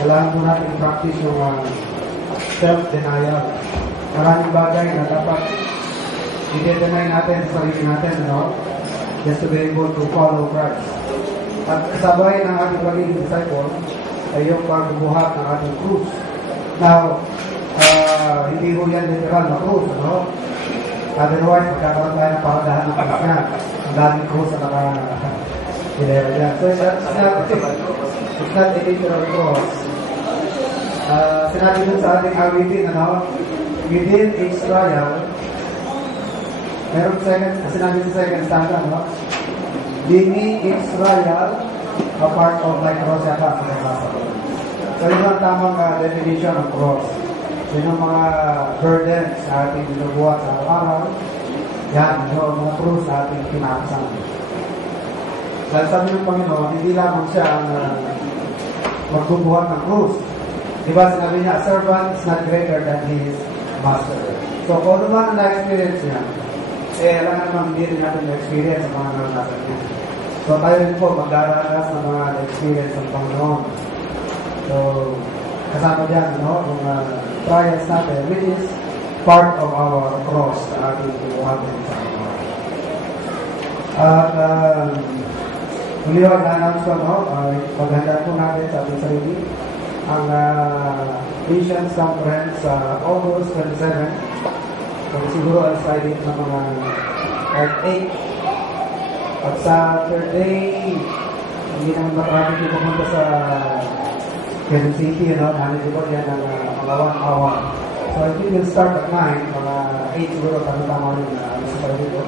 kailangan po natin i-practice yung self-denial. Maraming bagay na dapat i-deny natin sa sarili natin, no? Just to be able to follow Christ. At kasabay ng ating pagiging disciple ay yung pagbubuhat ng ating krus. Now, hindi ho yan literal na krus, no? Otherwise, magkakaroon tayo ng paradahan ng krus niya. Ang daming krus na naka-hilera dyan. So, it's not a literal cross. Sinabi dun sa ating awitin, ano? Within each trial, meron sinabi sa second stanza, no? Being each trial a part of my cross yata. So, yun ang tamang definition ng cross. Yun ang mga burdens sa ating binubuhat sa araw-araw. Yan, yung mga krus sa ating kinakasan. Dahil sabi ng Panginoon, hindi lamang siya ang magbubuhat ng krus. Diba sinabi niya, a servant is not greater than his master. So, kung ano man ang na-experience niya, alam naman hindi rin natin na-experience ang mga naranasan niya. So, tayo rin po magdaranas ng mga na-experience ng Panginoon. So, kasama dyan, no? Yung trials natin, which is part of our cross na ating buhatin sa Panginoon. At, muli ako na-announce ko, no? Paghandaan po natin sa ating sarili ang Visions Conference sa August 27. So, siguro ang Friday ng mga at 8. At Saturday, hindi naman makarami din pumunta sa Quezon City, no? Nanin ko yan ng mga 1 hour. So, I think we'll start at 9, mga 8 siguro, tama rin sa Friday ko.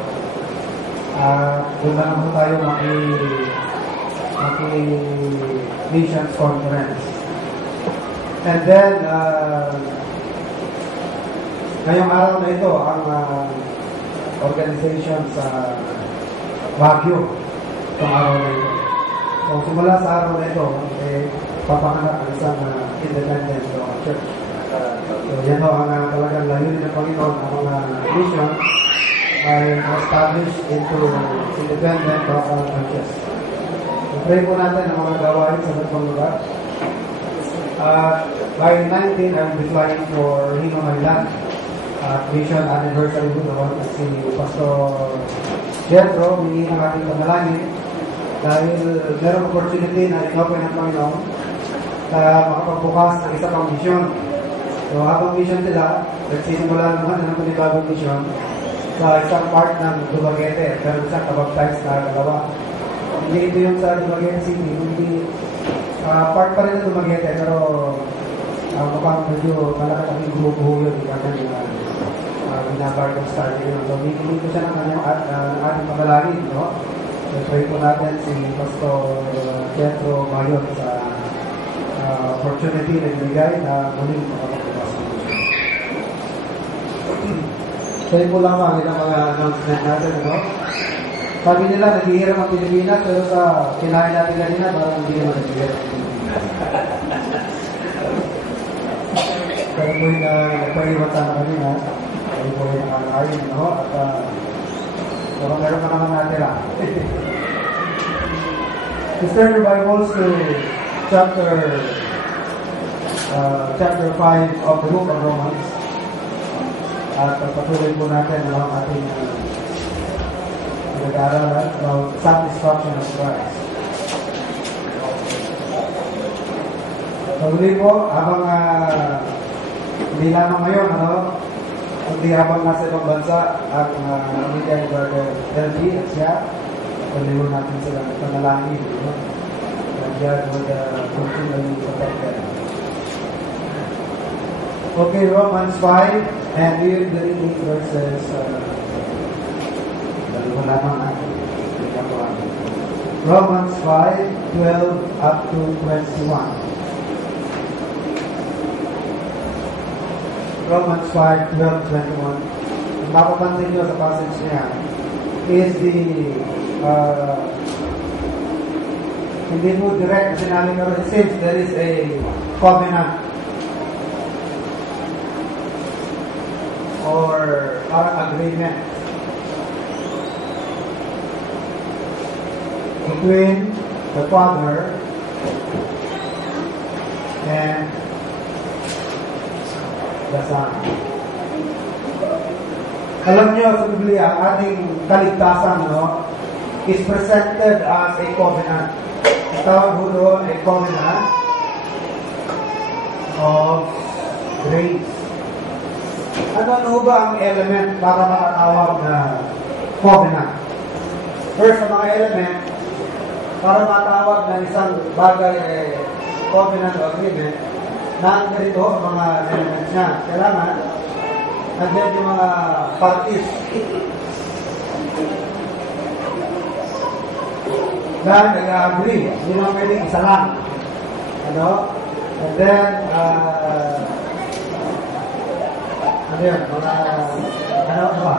Doon na naman tayo maki-Visions Conference. And then, ngayong araw na ito, ang organization sa Baguio, itong araw na ito. So, simula sa araw na ito, papanganak ang isang independent church. So, yan ho, ang talagang layunin ng Panginoon, ang mga mission ay established into independent local churches. So, pray po natin ang mga gawain sa mga lugar. By 19, I'm flying for Hino, Manila. Mission anniversary po doon. Si Pastor Jethro, hindi ng ating panalangin dahil merong opportunity na inopen ng Panginoon na makapagbukas ng isa pang mission. So, habang mission sila, nagsisimula naman ng panibagong mission sa isang part ng Dumaguete. Meron siyang kabaptize na dalawa. Hindi ito yung sa Dumaguete City, hindi part pa rin ng Dumaguete, pero mukhang medyo talaga kaming grupo yun, hindi kami binabar ng start yun. So, hindi ko siya ng ating magalangin, no? So, pray po natin si Pastor Jethro Mayon sa opportunity na ibigay na muling makapagbukas ng mission. Pray po lamang ilang mga announcement natin, no? Sabi nila, naghihirap ang Pilipinas, pero sa kinain natin kanina, parang hindi naman naghihirap ang Pilipinas. Pero po yung nagpariwata na kanina, ay po yung nakakain, no? At pero meron pa naman natira. Let's turn your Bibles to chapter 5 of the book of Romans. At patuloy po natin ang ating nag-aaralan about satisfaction of Christ. So, muli po, habang hindi lamang ngayon, kundi habang nasa ibang bansa at media ni Brother Delby at siya, patuloy natin sila panalangin. And God would continually protect them. Okay, Romans 5, and we will read verses Romans 5:12 up to 21. Romans 5:12-21. Kung mapapansin nyo sa passage niya, is the hindi mo direct na sinabi pero it seems there is a covenant or agreement between the Father and the Son. Alam niyo sa Biblia, ang ating kaligtasan, no, is presented as a covenant. Tawag ho doon a covenant of grace. Ano ba ang element para makatawag na covenant? First, sa mga element, para matawag na isang bagay covenant o agreement, narito ang mga elements niya. Kailangan, nandiyan yung mga parties na nag-agree. Hindi naman pwedeng isa lang. Ano? And then, ano yun? Ano ba?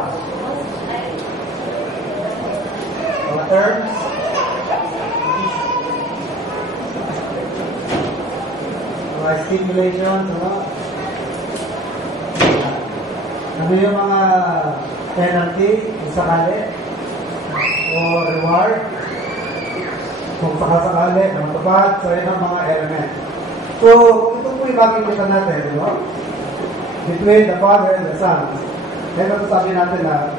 Mga terms. Mga stipulations. Ano yung mga penalty kung sakali? O reward? Kung sakasakali, na matupad. So, yun ang mga element. So, kung ito po yung makikita natin, no? Between the Father and the Son. Kaya sabi natin na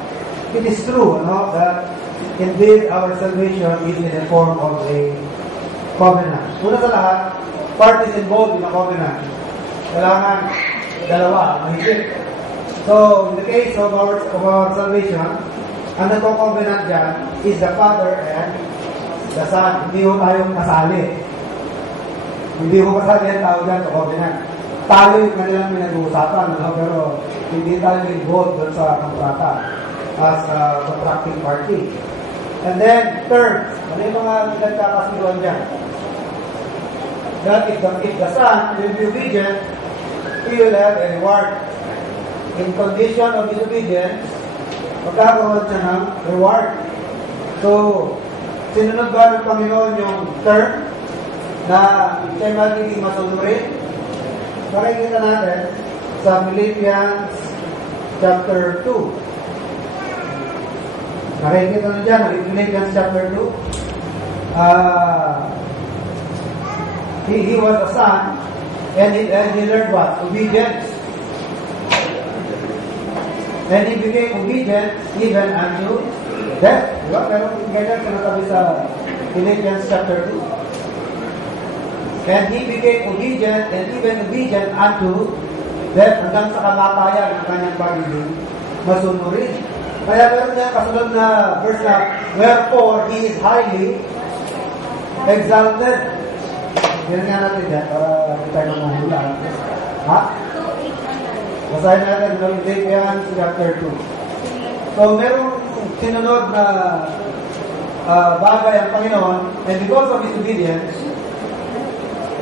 it is true, no, that indeed our salvation is in the form of a covenant. Una sa lahat, parties involved in a covenant. Kailangan dalawa, mahigit. So, in the case of our salvation, ang nagko-covenant dyan is the Father and the Son. Hindi ho tayo kasali. Hindi ho kasali ang tao dyan sa covenant. Tayo yung kanilang pinag-uusapan, no? Pero hindi tayo involved doon sa kontrata as a contracting party. And then, third, ano yung mga nagkakasuhan dyan? That if the Son will be obedient, he will have a reward. In condition of disobedience, magkakaroon siya ng reward. So, sinunod ba ng Panginoon yung term na siya'y magiging masunurin? Makikita natin sa Philippians chapter 2. Makikita na dyan, Philippians chapter 2. He was a son, and he learned what? Obedience. And he became obedient even unto death. Diba? Pero ganyan sinasabi sa Philippians chapter 2. And he became obedient and even obedient unto death, hanggang sa kamatayan ng kanyang pagiging masunurin. Kaya meron niya kasunod na verse na, wherefore he is highly exalted. Ganyan nga natin dyan para hindi tayo mahula. Ha? Basahin natin ng Philippians chapter 2. So merong sinunod na bagay ang Panginoon, and because of his obedience,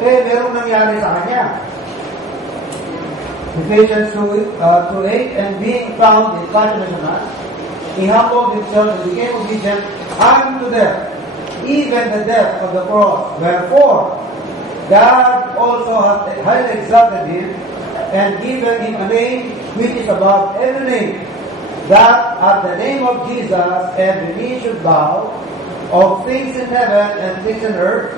merong nangyari sa kanya. Ephesians 2:8, and being found in likeness of us, he humbled himself and became obedient unto death, even the death of the cross. Wherefore, God also hath highly exalted him, and given him a name which is above every name, that at the name of Jesus every knee should bow, of things in heaven and things in earth,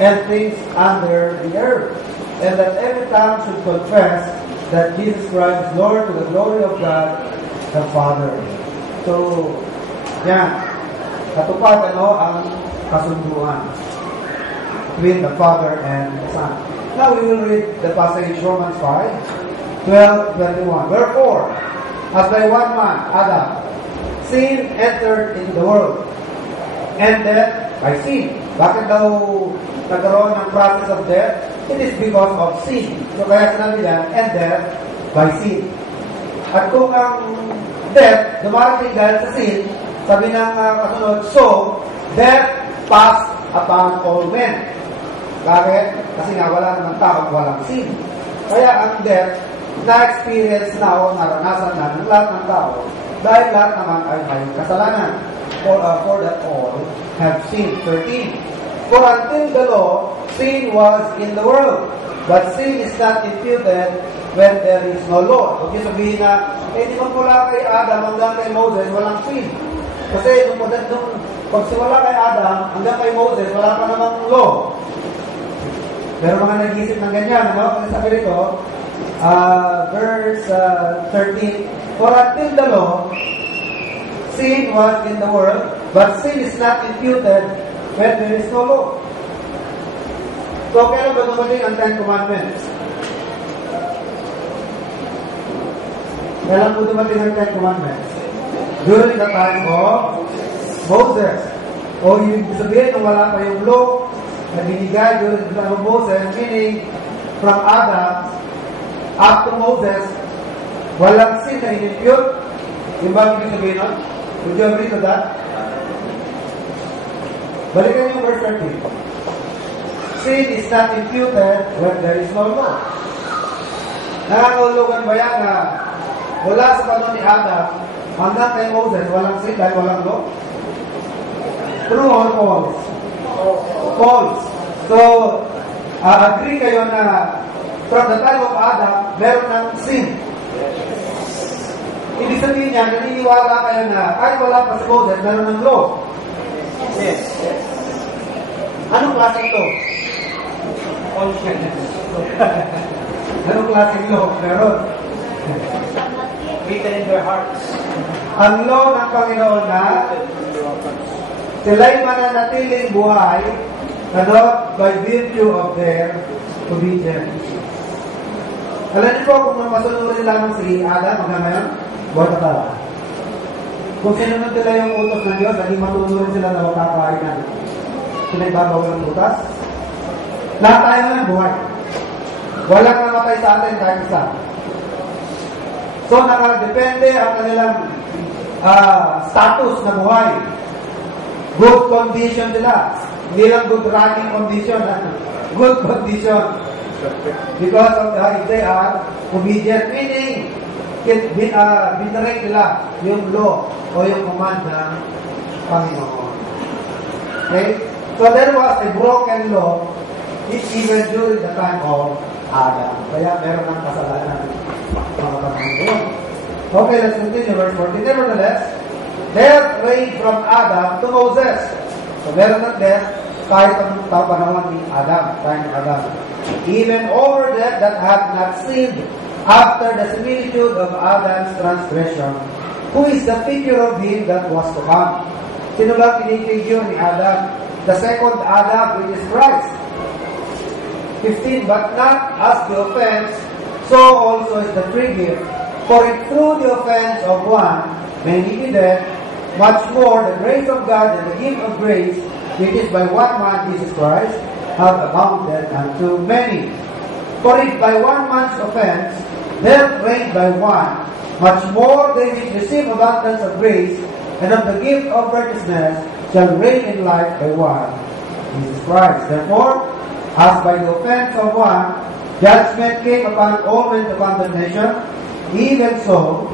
and things under the earth, and that every tongue should confess that Jesus Christ is Lord, to the glory of God the Father. So, yan. Katupad ang kasunduan between the Father and the Son. Now we will read the passage Romans 5:12-21. Wherefore, as by one man, Adam, sin entered into the world, and death by sin. Bakit daw nagkaroon ng process of death? It is because of sin. So kaya sinabi yan, and death by sin. At kung ang death dumarating dahil sa sin, sabi ng kasunod, so, death passed upon all men. Bakit? Kasi nga wala namang tao, walang sin. Kaya ang death, na-experience na o naranasan na ng lahat ng tao dahil lahat naman ay may kasalanan. For that all have sinned. 13. For until the law, sin was in the world, but sin is not imputed when there is no law. Huwag niyo sabihin na, di ba mula kay Adam hanggang kay Moses, walang sin. Kasi nung pagsimula kay Adam hanggang kay Moses, wala pa namang law. Pero mga nag-isip ng ganyan, ano? Kasi sabi rito, verse 13, for until the law, sin was in the world, but sin is not imputed when there is no law. So, kailan ba dumating ang Ten Commandments? Kailan po dumating ang Ten Commandments? During the time of Moses. O yung sabihin nung wala pa yung law na binigay during the time of Moses, meaning from Adam up to Moses, walang sin na in-impute. Yung ba yung sabihin nun? Would you agree to that? Balikan yung verse 13. Sin is not imputed when there is no law. Nakakahulugan ba yan na mula sa panahon ni Adam hanggang kay Moses, walang sin dahil walang law? True or false? False. So, agree kayo na from the time of Adam, meron ng sin. Ibig sabihin niya, naniniwala kayo na kahit wala pa si Moses, meron ng law. Yes. Anong klaseng law? Anong klaseng law? Meron. Written in their hearts. Ang law ng Panginoon na sila'y mananatiling buhay by virtue of their obedience. Alam niyo po kung masunurin lamang si Adam hanggang ngayon, buhay na tala. Kung sinunod nila yung utos ng Diyos, hindi matutunan sila na makakain na pinagbabawal ng utas. Lahat tayo naman buhay. Walang namatay sa atin kahit isa. So, nakadepende ang kanilang status na buhay. Good condition nila. Hindi lang good running condition. Good condition. Because of if they are obedient, meaning binarek nila yung law o yung command ng Panginoon. Okay? So there was a broken law even during the time of Adam. Kaya meron ng kasalanan mga Panginoon. Okay, let's continue. Verse 14. Nevertheless, death reigned from Adam to Moses. So meron ng death kahit anong panahon ni Adam, time of Adam. Even over death that had not sinned after the similitude of Adam's transgression, who is the figure of him that was to come. Sino ba pinifigure ni Adam? The second Adam, which is Christ. 15, but not as the offense, so also is the free gift. For if through the offense of one many be dead, much more the grace of God and the gift of grace, which is by one man, Jesus Christ, have abounded unto many. For if by one man's offense death reigned by one, much more they which receive abundance of grace and of the gift of righteousness shall reign in life by one, Jesus Christ. Therefore, as by the offense of one, judgment came upon all men to condemnation, even so,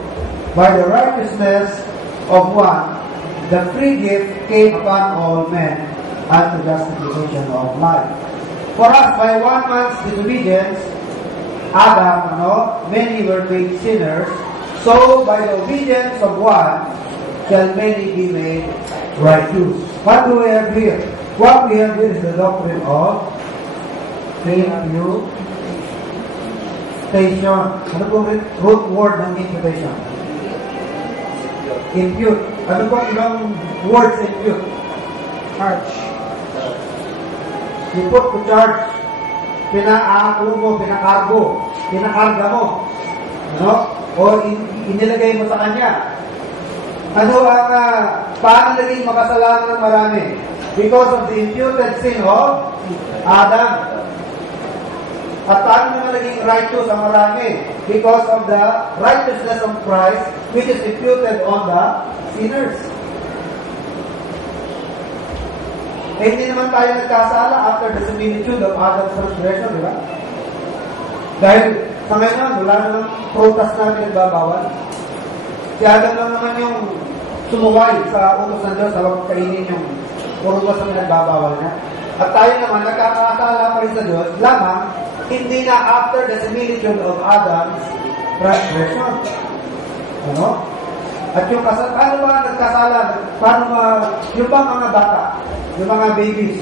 by the righteousness of one, the free gift came upon all men unto justification of life. For as by one man's disobedience, Adam, many were made sinners, so by the obedience of one shall many be made righteous. What do we have here? What we have here is the doctrine of imputation. Ano pong root word ng imputation? Impute. Ano pong ibang words impute? Charge. You put to charge. Pinaako mo, pinakargo. Pinakarga mo. O inilagay mo sa kanya. Ano ang paano naging makasalanan ng marami? Because of the imputed sin of Adam. At paano naman naging righteous ang marami? Because of the righteousness of Christ, which is imputed on the sinners. Hindi naman tayo nagkasala after the similitude of Adam's transgression, di ba? Dahil sa ngayon, wala na ng prutas na pinagbabawal. Si Adam lang naman yung sumuway sa utos ng Diyos sa huwag kainin yung prutas na pinagbabawal niya. At tayo naman, nagkakasala pa rin sa Diyos, lamang, hindi na after the similitude of Adam's transgression. At yung paano ba nagkasala? Yung mga bata, yung mga babies,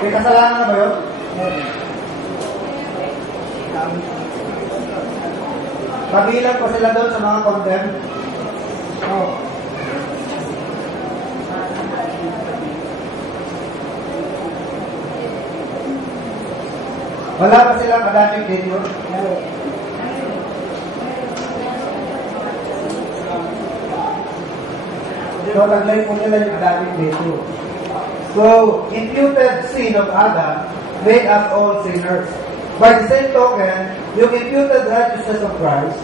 may kasalanan na ba yun? Kabilang pa sila doon sa mga condemned? Oh. Wala ba silang Adamic nature? So, naglay po nila yung Adamic nature. So, imputed sin of Adam made us all sinners. By the same token, yung imputed righteousness of Christ,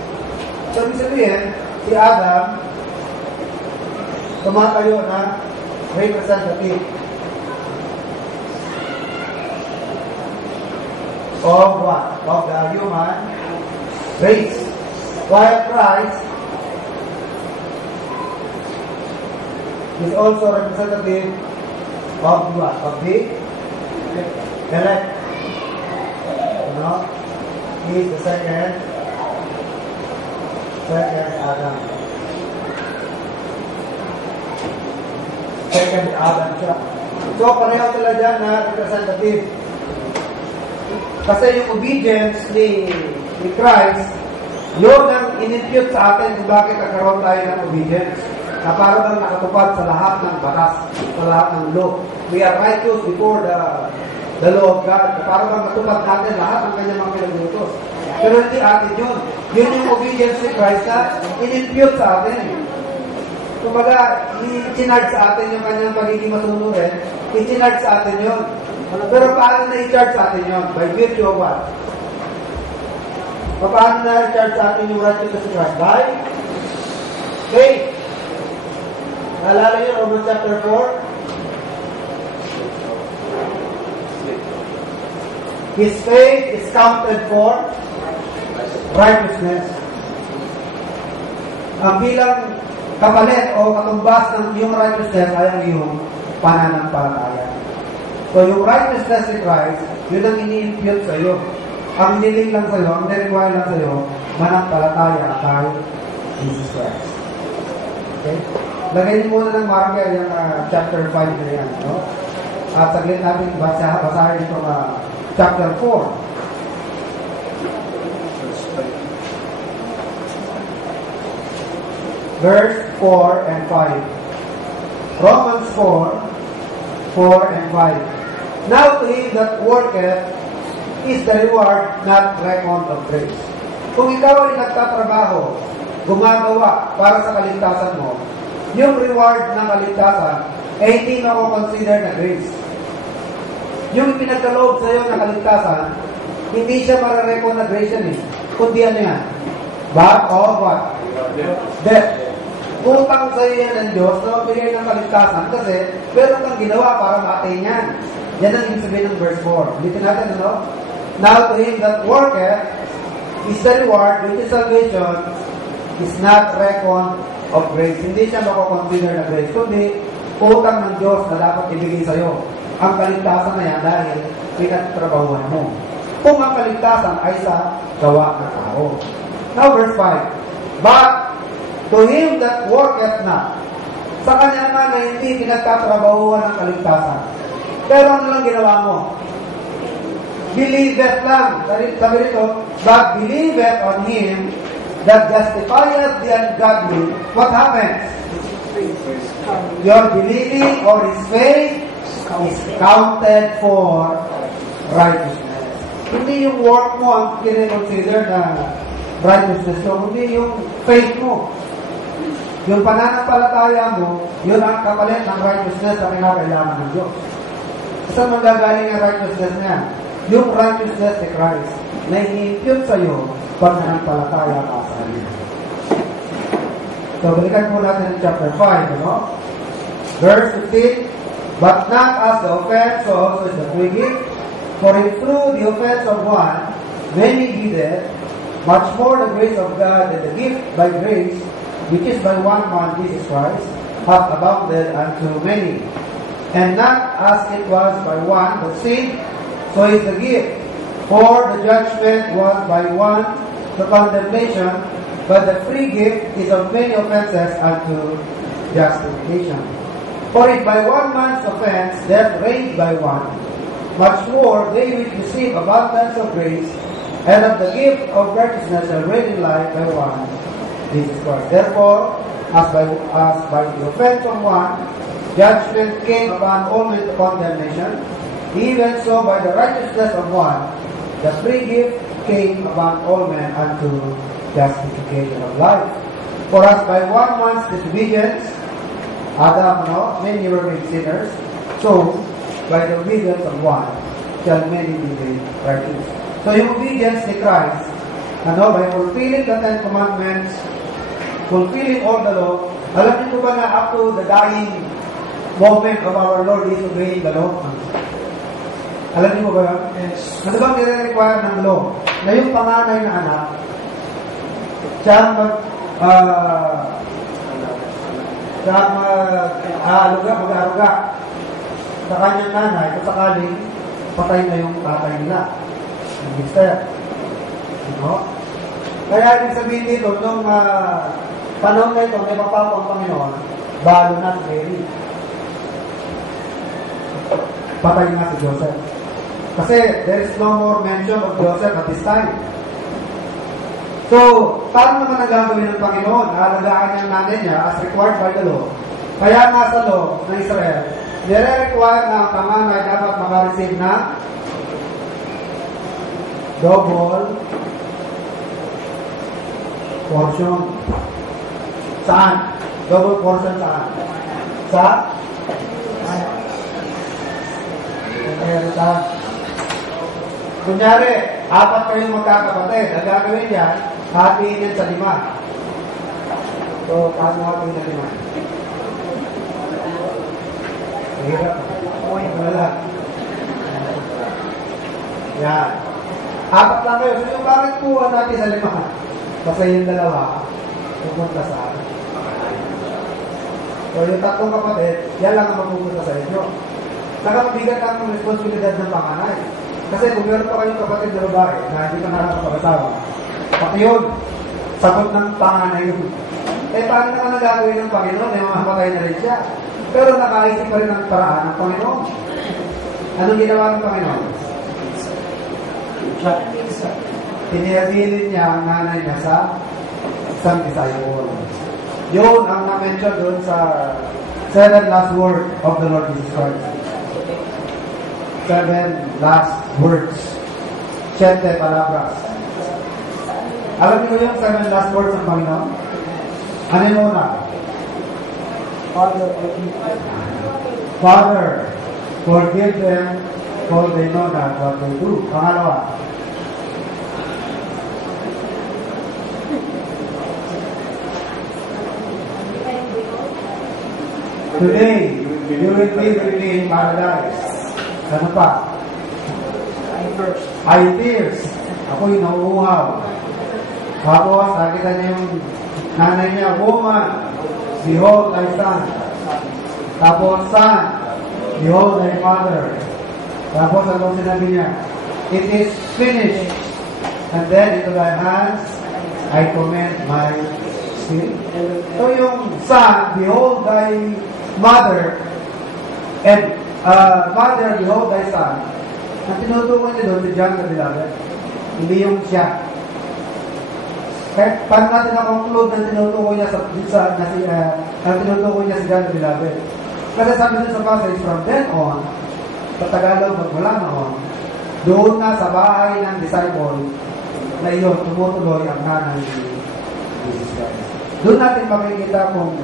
so ibig sabihin, si Adam, tumatayo na representative of what? Of the human race. While Christ is also representative of what? Of the elect. You know? He is the second Adam. Second Adam siya. So, pareho sila dyan na representative. Kasi yung obedience ni Christ, yun ang in-impute sa atin kung bakit nagkaroon tayo ng obedience. Na para bang nakatupad sa lahat ng batas, sa lahat ng law. We are righteous before the law of God. Para bang natupad natin lahat ng kanyang mga pinaglutos. Pero hindi atin yun. Yun yung obedience ni Christ na in-impute sa atin. Kumbaga, i-charge sa atin yung kanyang pagiging masunurin, i-charge sa atin yun. Pero paano na i-charge sa atin yun? By virtue of what? Paano na i-charge sa atin yung righteousness of Christ? By faith. Naalala nyo, Romans chapter 4? His faith is counted for righteousness. Ang bilang kapalit o katumbas ng iyong righteousness ay ang iyong pananampalataya. So, yung righteousness ni Christ, yun ang ini-impute sa iyo. Ang niling lang sa iyo, ang nirequire lang sa iyo, manampalataya kay Jesus Christ. Okay? Lagay niyo muna ng marker yung chapter 5 na yan. No? At saglit natin basahin itong chapter 4. Verse 4 and 5. Romans 4 and 5. Now to him that worketh is the reward not reckoned of grace. Kung ikaw ay nagtatrabaho, gumagawa para sa kaligtasan mo, yung reward ng kaligtasan ay hindi mo consider na grace. Yung pinagkaloob sa iyo na kaligtasan, hindi siya mararecord na grace yan eh. Kundi ano yan? But of what? Death. Utang sa iyo yan ng Diyos na magbigay ng kaligtasan kasi meron kang ginawa para ma-attain yan. Yan ang ibig sabihin ng verse 4. Ulitin natin, ano? Now to him that worketh is the reward, which is salvation, is not reckoned of grace. Hindi siya makakonsider na grace, kundi utang ng Diyos na dapat ibigay sa iyo. Ang kaligtasan na yan dahil pinagtrabahuan mo. Kung ang kaligtasan ay sa gawa ng tao. Now verse 5. But to him that worketh not, sa kanya naman na hindi pinagtatrabahuan ng kaligtasan. Pero ano lang ginawa mo? Believeth lang. Sabi rito, but believeth on him that justifieth the ungodly. What happens? Your believing or his faith is counted for righteousness. Hindi yung work mo ang kine-consider na righteousness. So, hindi yung faith mo. Yung pananampalataya mo, yun ang kapalit ng righteousness na kinakailangan ng Diyos. Saan manggagaling ang righteousness niya? Yung righteousness ni Christ na i-impute sa iyo pag nanampalataya ka sa Kanya. So, balikan po natin in chapter 5, ano? Verse 15, but not as the offense, so also is the free gift. For if through the offense of one, many be dead, much more the grace of God and the gift by grace, which is by one man, Jesus Christ, hath abounded unto many. And not as it was by one that sinned, so is the gift. For the judgment was by one, the condemnation, but the free gift is of many offenses unto justification. For if by one man's offense death reigned by one, much more they will receive abundance of grace and of the gift of righteousness shall reign in life by one, Jesus Christ. Therefore, as by the offense of one, judgment came upon all men to condemnation, even so by the righteousness of one, the free gift came upon all men unto justification of life. For as by one man's disobedience, Adam, many were made sinners, so by the obedience of one, shall many be made righteous. So yung obedience ni Christ, by fulfilling the Ten Commandments, fulfilling all the law, alam niyo ba na up to the dying moment of our Lord is obeying the law? Alam niyo ba yun? Yes. Ano bang nire-require ng law? Na yung panganay na anak, siya mag-aaruga sa kanyang nanay kung sakaling patay na yung tatay nila. Mister. Kaya ibig sabihin dito, nung panahon na ito, may mapapa ang Panginoon, balo na si Mary. Patay na si Joseph. Kasi there is no more mention of Joseph at this time. So, paano naman ang gagawin ng Panginoon? Aalagaan niya ang nanay niya as required by the law. Kaya nga sa law ng Israel, nire-require na ang panganay dapat makareceive na double portion. Saan? Double portion saan? Sa? Kunyari, 4 kayong magkakapatid. Ang gagawin yan, hatiin yan sa 5. So, paano hatiin sa 5? Hirap. Wala. Yan. 4 lang kayo. So, yung bakit kuha natin sa 5? Kasi yung 2, pupunta sa akin. So, yung 3 kapatid, yan lang ang mapupunta sa inyo. Nakabigat ang responsibilidad ng panganay. Kasi kung meron pa kayong kapatid na babae na hindi pa nakakapag-asawa, pati yun, sagot ng panganay yun. Paano naman ang gagawin ng Panginoon? May mga patay na rin siya. Pero nakaisip pa rin ang paraan ng Panginoon. Anong ginawa ng Panginoon? Tinihabilin niya ang nanay niya sa isang disciple. Yun ang na-mention doon sa 7 last word of the Lord Jesus Christ. 7 last words. 7 palabras. Alam niyo yung 7 last words ng Panginoon? Ano yung una? Father, forgive them for they know not what they do. Pangalawa. Today, you will be with me in paradise. Ano pa? I thirst. Ako'y nauuhaw. Tapos, nakita niya yung nanay niya, woman, behold thy son. Tapos, son, behold thy mother. Tapos, ano sinabi niya? It is finished. And then, into thy hands, I commend my spirit. So, yung son, behold thy mother, and mother, behold thy son. Ang tinutukoy niya doon, si John the Beloved, hindi yung siya. Kaya paano natin na-conclude na tinutukoy niya tinutukoy niya si John the Beloved? Kasi sabi niya sa passage, from then on, sa Tagalog, magmula noon, doon na sa bahay ng disciple, na iyon, tumutuloy ang nanay ni Jesus Christ. Doon natin makikita kung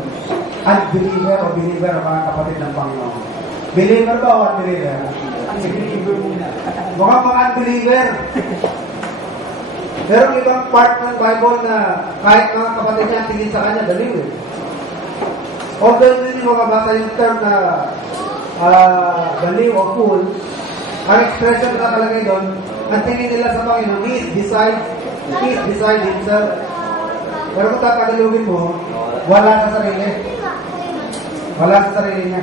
unbeliever o believer ang mga kapatid ng Panginoon. Believer ba o unbeliever? Unbeliever muna. Mukhang mga unbeliever. Pero ibang part ng Bible na kahit mga kapatid niya tingin sa kanya, baliw eh. Although hindi mo kabasa yung term na baliw o fool, ang expression na nakalagay doon, ang tingin nila sa Panginoon, He is beside Himself. Pero kung tatalugin mo, wala sa sarili. Wala sa sarili niya.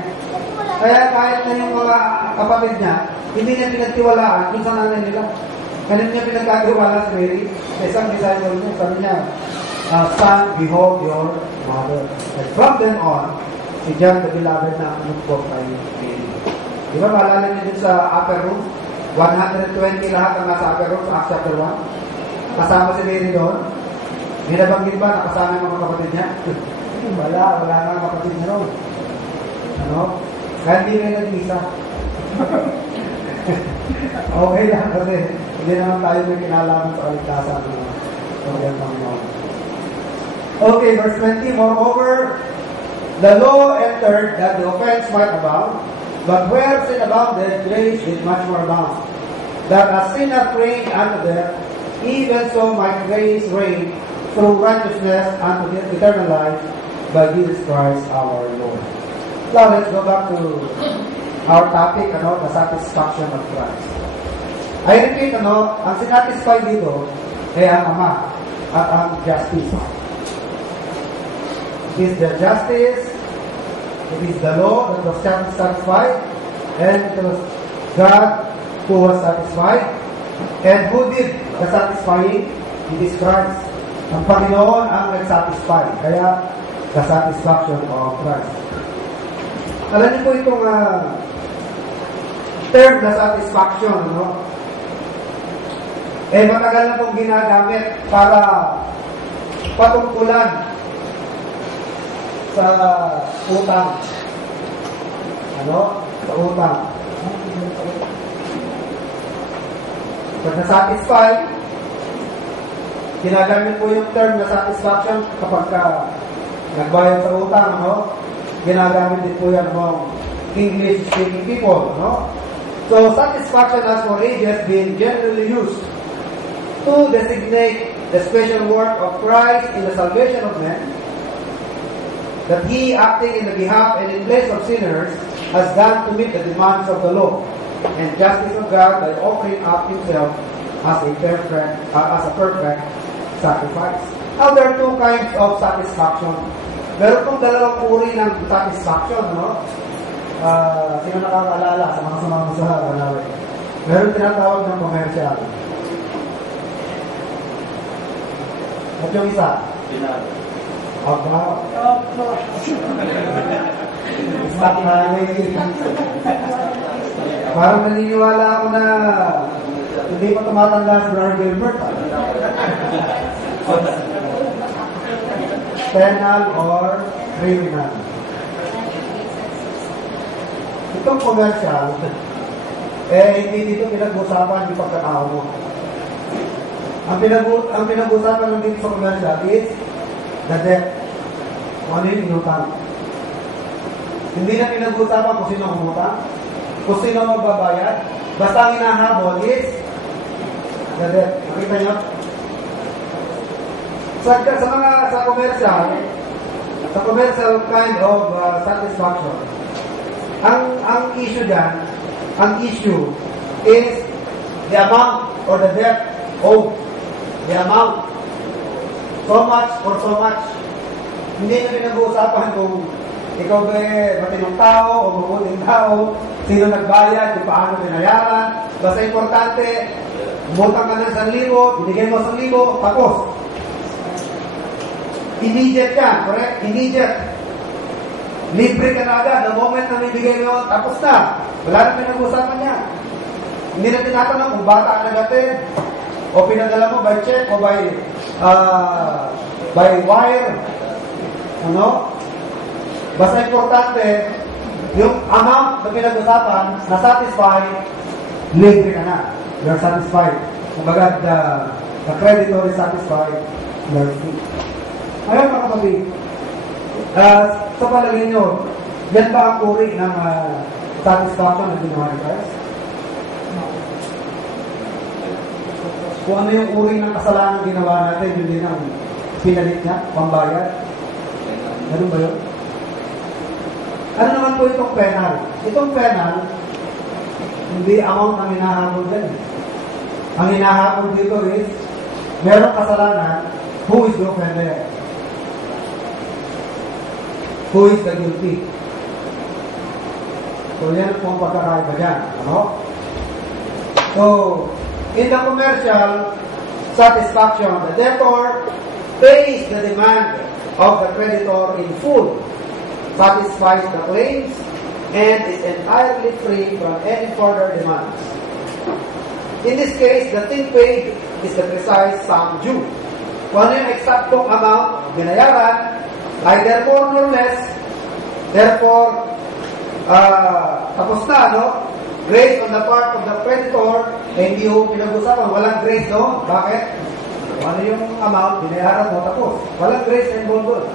Kaya kahit na yung mga kapatid niya, hindi niya pinagtiwalaan kung sa nanay nila. Ganun niya pinagkatiwala sa Mary. Isang disciple niya, sabi niya, son, behold your mother. And from then on, si John the Beloved na anong po kay Mary. Di ba, maalala niyo dun sa upper room? 120 lahat ang nasa upper room sa Acts chapter 1. Kasama si Mary doon. May nabanggit ba na kasama yung mga kapatid niya? Wala nga ang kapatid niya doon. Ano? Kaya hindi rin nag-isa. Okay lang kasi hindi naman tayo may kinalaman sa kaligtasan ng Panginoon. Okay, verse 20, moreover, the law entered that the offense might abound, but where sin abounded, grace did much more abound. That as sin hath reigned unto death, even so might grace reign through righteousness unto the eternal life by Jesus Christ our Lord. Now let's go back to our topic, the satisfaction of Christ. I repeat, ang sinatisfy dito ay ang Ama at ang justice. It is the justice, it is the law that was satisfied, and it was God who was satisfied. And who did the satisfying? It is Christ. Ang Panginoon ang nag-satisfy. Kaya, the satisfaction of Christ. Alam niyo po itong term na satisfaction, matagal na pong ginagamit para patungkulan sa utang. Sa utang. Pag na-satisfy, ginagamit po yung term na satisfaction kapag nagbayad sa utang, ginagamit din po yan ng English-speaking people, So, satisfaction has for ages been generally used to designate the special work of Christ in the salvation of men, that He, acting in the behalf and in place of sinners, has done to meet the demands of the law and justice of God by offering up Himself as a perfect sacrifice. Now, there are two kinds of satisfaction. Meron pong dalawang uri ng satisfaction, sino nakakaalala sa mga sumama sa Banawe? Meron tinatawag ng commercial. At yung isa? Stop na parang naniniwala ako na hindi pa tumatanda si Brother Gilbert. Penal or criminal. Itong commercial, hindi dito pinag-usapan yung pagkatao mo. Ang pinag-usapan ng dito sa commercial is the debt. Kung ano yung inutang. Hindi na pinag-usapan kung sino umutang, kung sino magbabayad. Basta ang hinahabol is the debt. Nakita nyo? Sa commercial kind of satisfaction, ang issue dyan, is the amount or the debt owed. The amount. So much or so much. Hindi na pinag-uusapan kung ikaw ba matinong tao o mabuting tao, sino nagbayad, kung paano binayaran. Basta importante, umutang ka ng 1,000, binigay mo 1,000, tapos. Immediate yan, correct? Immediate. Libre ka na agad. The moment na bibigay mo, tapos na. Wala na pinag-usapan yan. Hindi na tinatanong kung bata ang nagatid, o pinadala mo by check, o by wire. Basta importante, yung amount na pinag-usapan, na-satisfy, libre ka na. You're satisfied. Kumbaga, the creditor is satisfied, you're free. Ngayon mga kapatid, sa palagay nyo, yan ba ang uri ng satisfaction ng ginawa ni Christ? Kung ano yung uri ng kasalanan ginawa natin, yun din ang pinalit niya, pambayad. Ganun ba yun? Ano naman po itong penal? Itong penal, hindi amount ang hinahabol din. Ang hinahabol dito is, merong kasalanan, who is the offender? Who is the guilty? So, yan po ang pagkakaiba dyan. So, in the commercial satisfaction, the debtor pays the demand of the creditor in full, satisfies the claims, and is entirely free from any further demands. In this case, the thing paid is the precise sum due. Kung ano yung eksaktong amount binayaran, either more or less, therefore, tapos na, no? Grace on the part of the creditor, hindi yung pinag-usapan. Walang grace, no? Bakit? Kung ano yung amount, binayaran mo, tapos. Walang grace involved.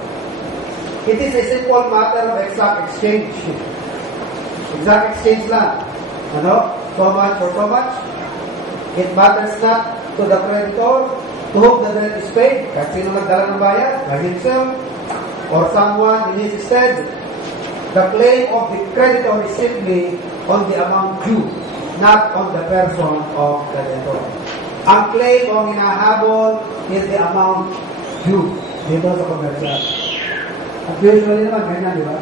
It is a simple matter of exact exchange. Exact exchange lang. Ano? So much for so much. It matters not to the creditor to whom the debt is paid. Kahit sino nagdala ng bayad, like himself, or someone in his stead. The claim of the creditor is simply on the amount due, not on the person of the debtor. Ang claim o hinahabol is the amount due dito sa commercial. At usually naman, ganyan, di ba?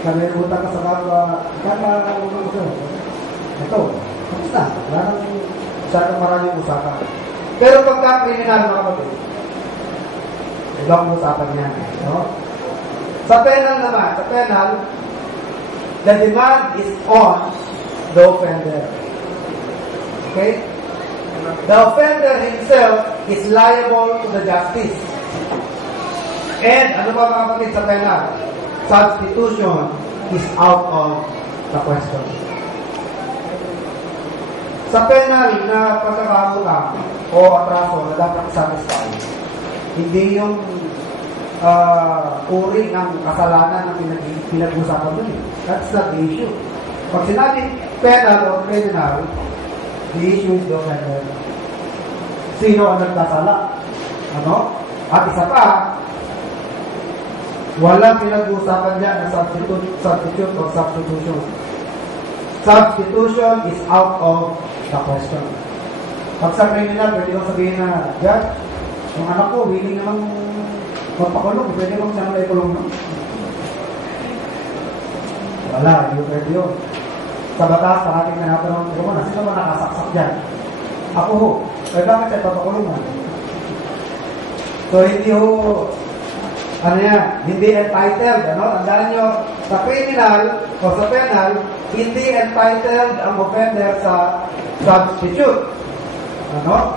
Pagka may utang ka sa kapwa, ito, tapos na. Wala nang masyadong maraming usapan. Pero pagka kriminal, mga kapatid, ibang usapan yan. No? Sa penal naman, sa penal, the demand is on the offender. Okay? The offender himself is liable to the justice. And ano ba mga kapatid sa penal? Substitution is out of the question. Sa penal na pagkakautang o atraso na dapat satisfy, hindi yung uri ng kasalanan na pinag-usapan doon. That's not the issue. Pag sinabing penal o criminal, the issue is the offender. Sino ang nagkasala? Ano? At isa pa, walang pinag-uusapan dyan na substitute or substitution. Substitution is out of the question. Pag sa criminal, pwede kong sabihin na, Judge, yung anak ko, willing namang magpakulong, pwede kong siya na ikulong. Wala, hindi pwede yun. Sa batas, sa ating nanatanong, sino ba nakasaksak dyan? Ako ho. Kaya bakit siya papakulungan? So, hindi ho, hindi entitled, ano? Tandaan nyo, sa criminal o sa penal, hindi entitled ang offender sa substitute. Ano?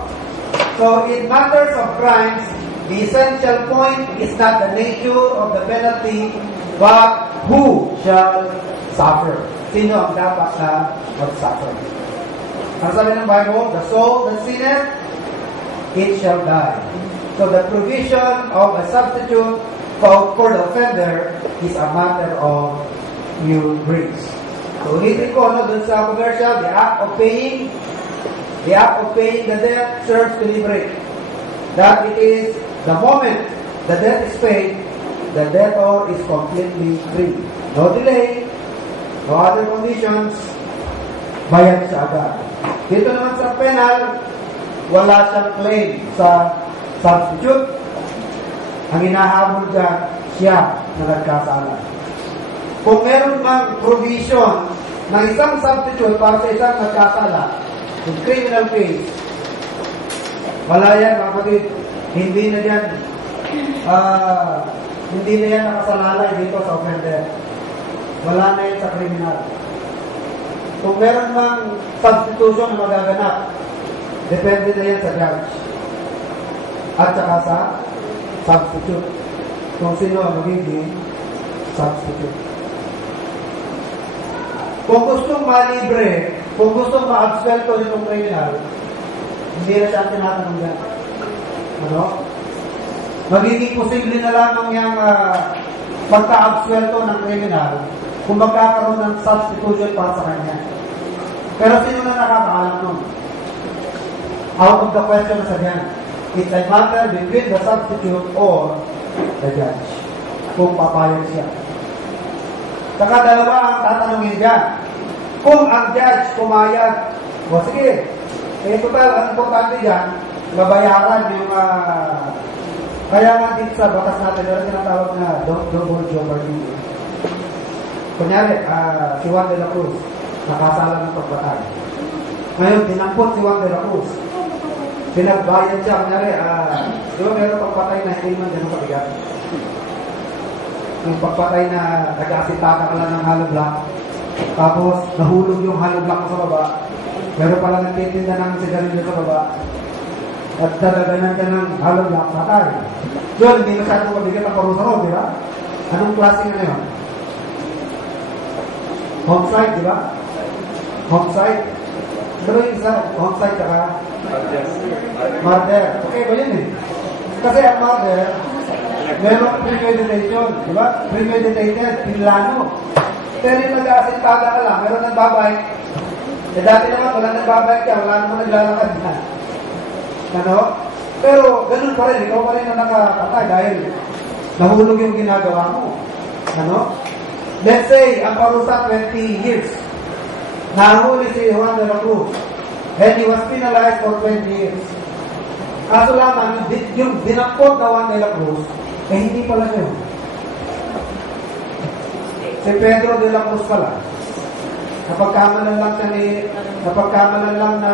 So, in matters of crimes, the essential point is not the nature of the penalty, but who shall suffer. Sino ang dapat na mag-suffer? Ang sabi ng Bible, the soul that sinneth, it shall die. So the provision of a substitute for the offender is a matter of new grace. So ulitin ko, dun sa commercial, the act of paying the debt serves to liberate. That it is the moment the debt is paid, the debtor is completely free. No delay, no other conditions, bayad siya agad. Dito naman sa penal, wala siyang claim sa substitute. Ang hinahabol dyan, siya na nagkasala. Kung meron mang provision ng isang substitute para sa isang nagkasala, in criminal case, wala yan, mga kapatid. Hindi na yan nakasalalay dito sa offender. Wala na yan sa criminal. Kung meron mang substitution na magaganap, depende na yan sa judge. At saka sa substitute. Kung sino ang magiging substitute. Kung gustong malibre, kung gustong ma-absuelto nitong criminal, hindi na siya tinatanong yan. Ano? Magiging posible na lamang yung pagka-absuelto ng criminal kung magkakaroon ng substitution para sa kanya. Pero sino na nakakaalam nun? Out of the question na sabihan. It's a matter between the substitute or the judge. Kung papayag siya. Saka dalawa ang tatanungin dyan. Kung ang judge pumayag, o sige, total, ang importante dyan, mabayaran yung kaya nga dito sa batas natin, meron tinatawag na double jeopardy. Kunyari, si Juan de la Cruz, nakasala ng pagbatay. Ngayon, dinampot si Juan de la Cruz. Pinagbayad siya, kunyari, di ba meron pagpatay na hindi man ganun kabigat? Yung pagpatay na nag-asitaka ka lang ng hollow block, tapos nahulog yung hollow block sa baba, Pero pala nagtitinda ng sigarilyo sa baba. At dadaganan ka ng halong lang, patay. Yun, hindi masyadong mabigat ang parusa mo, di ba? Anong klaseng ano yun? Homicide, di ba? Homicide. Pero yung isa, homicide ka ka? Murder. Okay ba yun eh? Kasi ang murder, meron premeditation, di ba? Premeditated, pinlano. Pero yung nag-aasintada ka lang, meron nagbabike. Eh dati naman, wala nagbabike ka, wala naman naglalakad na. Ano? Pero ganun pa rin, ikaw pa rin na nakapatay dahil nahulog yung ginagawa mo. Ano? Let's say, ang parusa 20 years. Nahuli si Juan de la Cruz. And he was penalized for 20 years. Kaso lamang, yung dinampot na Juan de la Cruz, eh hindi pala siya. Si Pedro de la Cruz pala. Napagkamalan lang na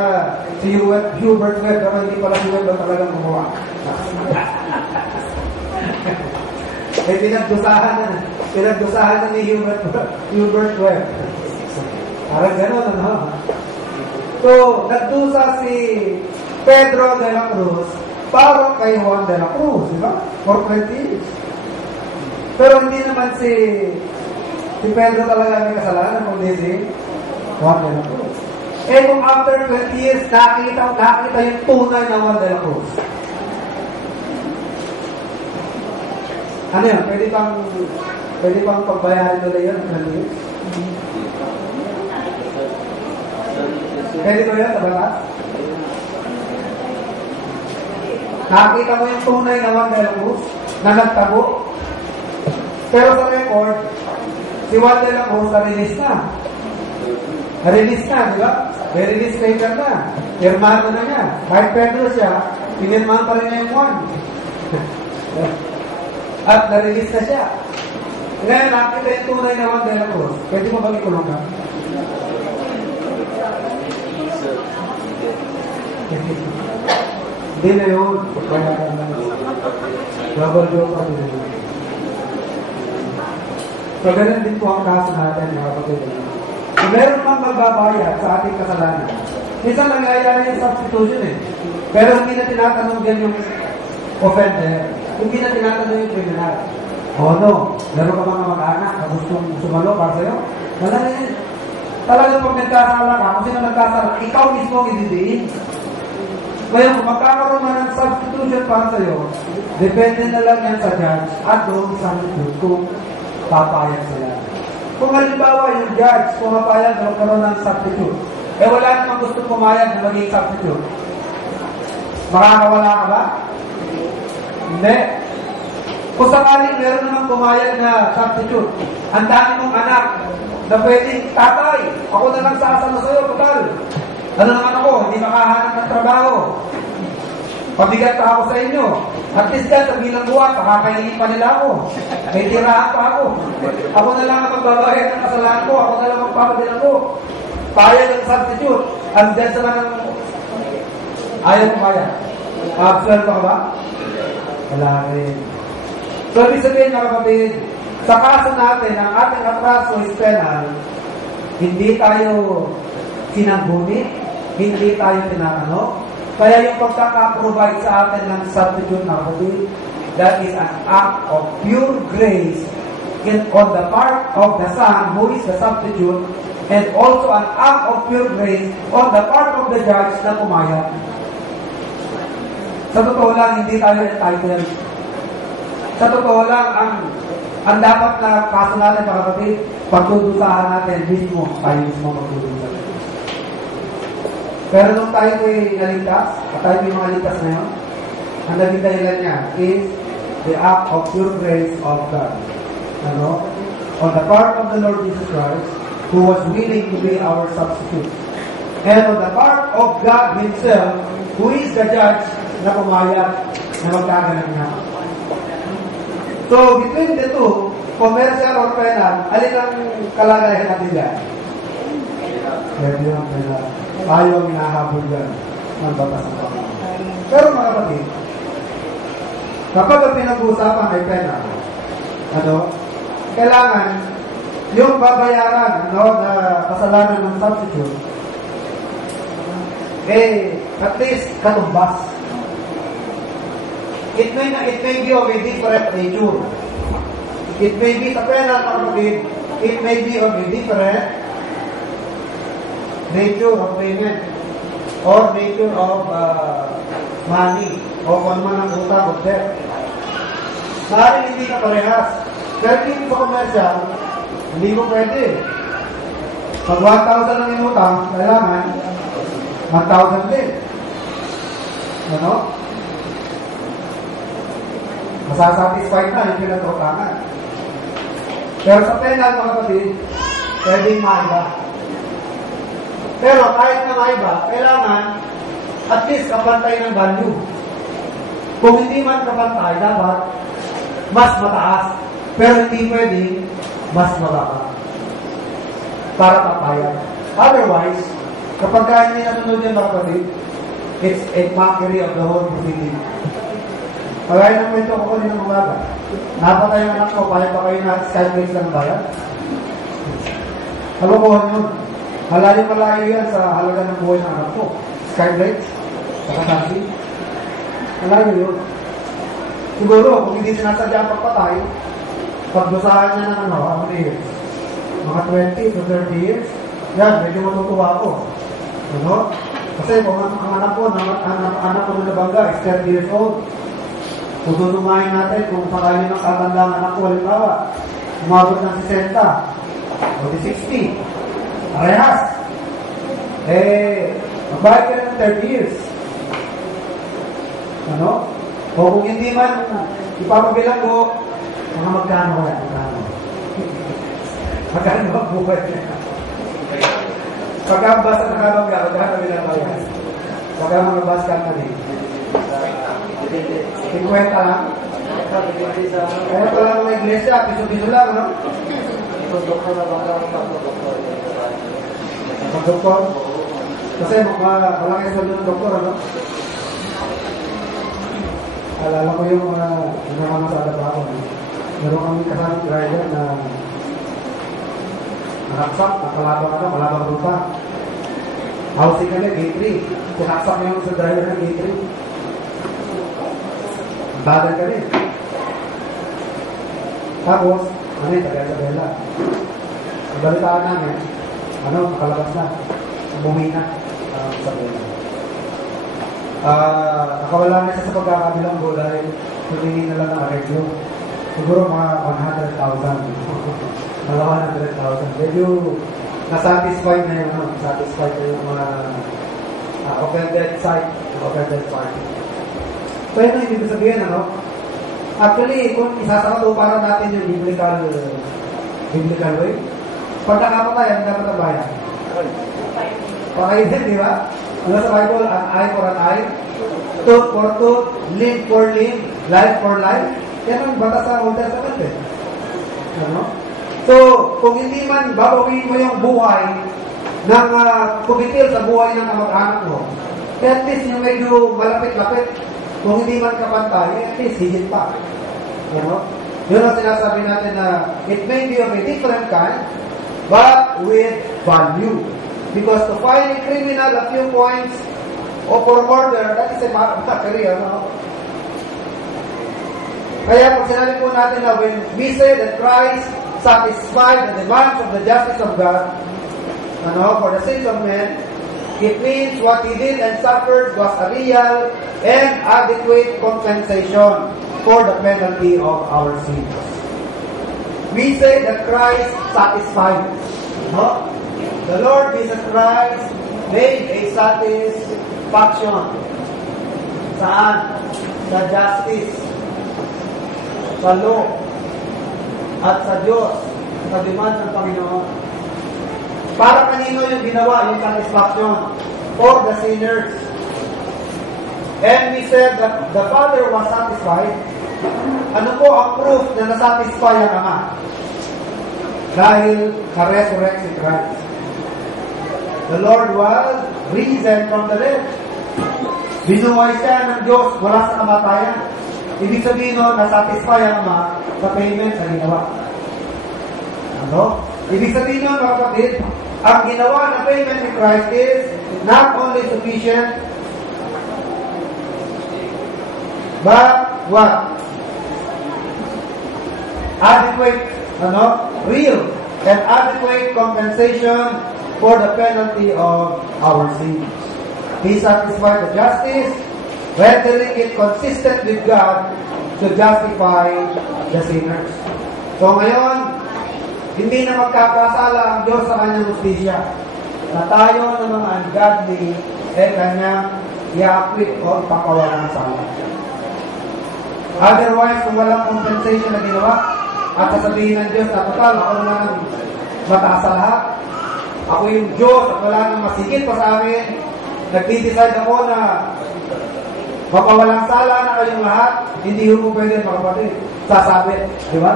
si Hubert Webb, pero hindi pala si Webb ang talagang gumawa. Eh, pinagdusahan na ni Hubert Webb. Parang gano'n, ano? So, nagdusa si Pedro de la Cruz para kay Juan de la Cruz, di ba? For 20 years. Pero hindi naman si Pedro talaga may kasalanan, kundi si Juan de la Cruz. Eh kung after 20 years, nakita yung tunay na Juan de la Cruz. Ano yun? Pwede pang pagbayaran nila yun? Pwede ko yun sa batas? Nakita mo yung tunay na Juan de la Cruz na nagtabo. Pero sa record, si Juan de la Cruz na-release na. Na-release na, di ba? May release later na. Firmado na niya. Kahit Pedro siya, pinirmahan pa rin niya yung Juan. At na-release na siya. Ngayon, nakita yung tunay na Juan de la Cruz. Pwede mo bang ikulong ka? Hindi na yun. Double joke pa din. So, ganun din po ang kaso natin, mga kapatid. So, meron mang magbabayad sa ating kasalanan. Minsan nangyayari yung substitution eh. Pero hindi na tinatanong din yung offender. Hindi na tinatanong yung criminal. O no, meron ka mga mag-anak na gustong sumalo para sa'yo? Wala na yun. Talagang pag nagkasala ka, kung sino nagkasala, ikaw mismo ang ididiin. Kaya kung magkakaroon na ng substitution para sa'yo, depende na lang yan sa judge at doon sa substitute kung papayag sila. Kung halimbawa yung judge pumapayag na magkaroon ng substitute, eh wala namang gusto pumayag na maging substitute. Makakawala ka ba? Hindi. Kung sakaling meron namang pumayag na substitute, ang dami mong anak na pwedeng tatay, ako na lang sasama sa'yo, total. Ano naman ako, hindi makahanap ng trabaho. Pabigat pa ako sa inyo. At least yan, sa bilang buwan, pakakainin pa nila ako. May tirahan pa ako. Ako na lang ang magbabayad ng kasalanan ko. Ako na lang magpapabilang ko. Payag ang substitute. Ang dyan sa mga ayaw mo kaya. Absent pa ka ba? Wala rin. So, ibig sabihin mga kapatid, sa kaso natin, ang ating atraso is penal, hindi tayo sinangguni, hindi tayo tinatano. Kaya yung pagkaka-provide sa atin ng substitute na kapatid, that is an act of pure grace on the part of the Son, who is the substitute, and also an act of pure grace on the part of the judge na pumayag. Sa totoo lang, hindi tayo entitled. Sa totoo lang, ang dapat na kaso natin, mga kapatid, pagdudusahan natin mismo, tayo mismo magdudusahan. Pero nung tayo ay naligtas, at tayo may mga ligtas na yun, ang naging dahilan niya is the act of pure grace of God. Ano? On the part of the Lord Jesus Christ, who was willing to be our substitute. And on the part of God Himself, who is the judge na pumayag na magkaganap niya. So, between the two, commercial or penal, alin ang kalagayan natin dyan? Pwede yung penal. Tayo ang hinahabol dyan ng batas ng Panginoon. Pero mga kapatid, kapag ang pinag-uusapan ay penal, kailangan yung babayaran na kasalanan ng substitute, at least katumbas. It may be of a different nature. It may be, sa pera, mga kapatid, it may be of a different nature of payment or nature of money o kung man ang utang o debt. Maaaring hindi ka parehas. Pero hindi sa commercial, hindi mo pwede. Pag 1,000 ang inutang, kailangan 1,000 din. Ano? Masasatisfied na yung pinag-utangan. Pero sa penal, mga kapatid, pwedeng maiba. Pero kahit na maiba, kailangan at least kapantay ng value. Kung hindi man kapantay, dapat mas mataas. Pero hindi pwedeng mas mababa. Para papayag. Otherwise, kapag hindi nasunod yan, mga kapatid, it's a mockery of the whole proceeding. Pagaya ng kwento ko kanina ng umaga, napatay ang anak ko, payag pa kayo na skybase lang bayan. Kalokohan yun. Malayo yan sa halaga ng buhay ng anak ko. Skybase, sa katansi. Malayo yun. Siguro, kung hindi sinasadya ang pagpatay, pagdusahan niya ng how many years? Mga 20 to 30 years. Yan, medyo matutuwa ako. Ano? Kasi kung ang anak ko na nabangga is 30 years old, tutunumahin natin kung sakali ng katandang anak ko, halimbawa, umabot ng 60 o 60. Parehas. Magbayad ka ng 30 years. Ano? O kung hindi man, ipapabilang ko, mga magkano wala, magkano. Magkano ang buhay niya. Pagkambas ang nakabangga, magkano binabayan. Pagka mga bas ka na rin. 50 lang. Kaya pala mga iglesia, piso-piso lang, no? Mag-doktor. Kasi malaki sa ng doktor, ano? Alala ko yung mga sa pa ako. Meron kami kasama driver na nakaksak, malabang rupa. Housing kami, gate 3. Sinaksak niya yung sa driver ng gate 3. Bagal ka rin. Tapos, taga-Isabela. Ibalitaan namin, nakalabas na. Bumi na. Isabela. Nakawala na siya sa pagkakabilang go dahil humingi na lang ng arreglo. Siguro mga 100,000. Mga 100,000. Medyo nasatisfied na yung satisfied na yung mga offended side, offended party. So ito yung ibig sabihin, actually, kung isasakatuparan natin yung biblical way, pag nakapatay, ang dapat ang bayan. Pakay din, di ba? Ano sa Bible? An eye for an eye, tooth for tooth, limb for limb, life for life. Yan ang batas sa Old Testament eh. So, kung hindi man babawiin mo yung buhay ng kumitil sa buhay ng kamag-anak mo, at least yung medyo malapit-lapit, kung hindi man kapantay, at least higit pa. Yun ang sinasabi natin na it may be of a different kind, but with value. Because to find a criminal a few points or for murder, that is a mockery, Kaya pag sinabi po natin na when we say that Christ satisfied the demands of the justice of God, for the sins of men, it means what He did and suffered was a real and adequate compensation for the penalty of our sins. We say that Christ satisfied. The Lord Jesus Christ made a satisfaction. Saan? Sa justice, sa law, at sa Diyos, sa demand ng Panginoon. Para kanino yung ginawa, yung satisfaction? For the sinners. And we said that the Father was satisfied. Ano po ang proof na nasatisfy ang Ama? Dahil na-resurrect si Christ. The Lord was risen from the dead. Binuhay siya ng Diyos mula sa kamatayan. Ibig sabihin nasatisfy ang Ama sa payment na ginawa. Ibig sabihin mga kapatid, ang ginawa na payment ni Christ is not only sufficient, but what? Adequate, real and adequate compensation for the penalty of our sins. He satisfied the justice, rendering it consistent with God to justify the sinners. So ngayon, hindi na magkakasala ang Diyos sa kanyang justisya na tayo ng mga ungodly kanyang i-acquit o ipakawalan ng sala. Otherwise, kung walang compensation na ginawa, at sasabihin ng Diyos na total, ako naman ang mataas sa lahat. Ako yung Diyos at wala nang masigit pa sa akin. Nag-decide ako na mapawalang sala na kayong lahat. Hindi mo pwede mga kapatid. Sasabit. Di ba?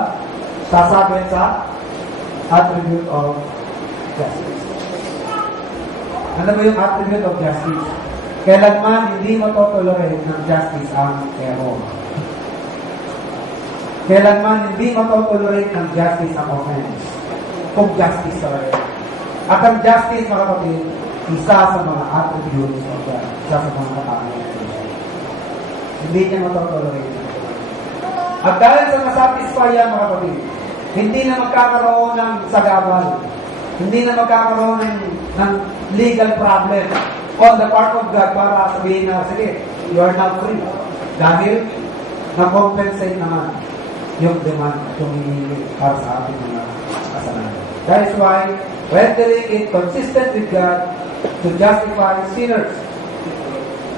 Sasabit sa attribute of justice. Ano ba yung attribute of justice? Kailanman hindi matotolerate ng justice ang error. Kailanman hindi matotolerate ng justice ang offense. Kung justice talaga. At ang justice, mga kapatid, isa sa mga attributes of God. Isa sa mga katangian. Hindi niya matotolerate. At dahil sa nasatisfy yan, mga kapatid, hindi na magkakaroon ng sagabal. Hindi na magkakaroon ng legal problem on the part of God para sabihin na, sige, you are now free. Dahil na-compensate naman yung demand at yung hinihingi para sa ating mga kasalanan. That is why, rendering it consistent with God to justify sinners.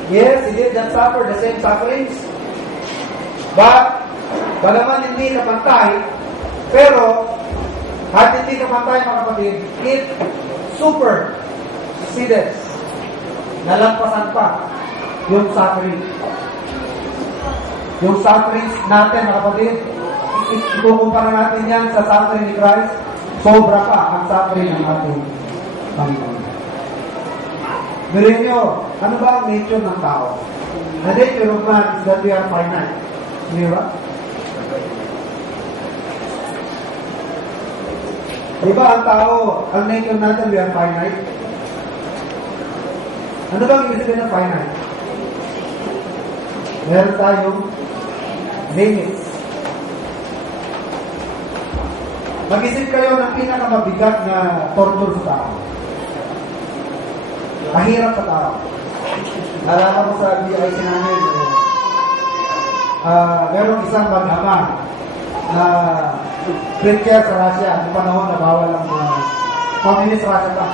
Yes, He did not suffer the same sufferings. But, bagaman hindi kapantay, pero, at hindi kapantay mga kapatid, it supersedes, nalampasan pa yung suffering. Yung sufferings natin mga kapatid, ikukumpara natin yan sa suffering ni Christ, sobra pa ang suffering ng ating Panginoon. Bilhin nyo, ano ba ang nature ng tao? The nature of man is that we are finite. Di ba? Di ba ang tao, ang nature natin, we are finite? Ano ba ang ibig sabihin ng finite? Meron tayong limits. Mag-isip kayo ng pinakamabigat na torture sa tao. Mahirap sa tao. Nalala ko sa BIC namin, meron isang mag-ama na preacher sa Russia, noong panahon na bawal ang communist Russia pa.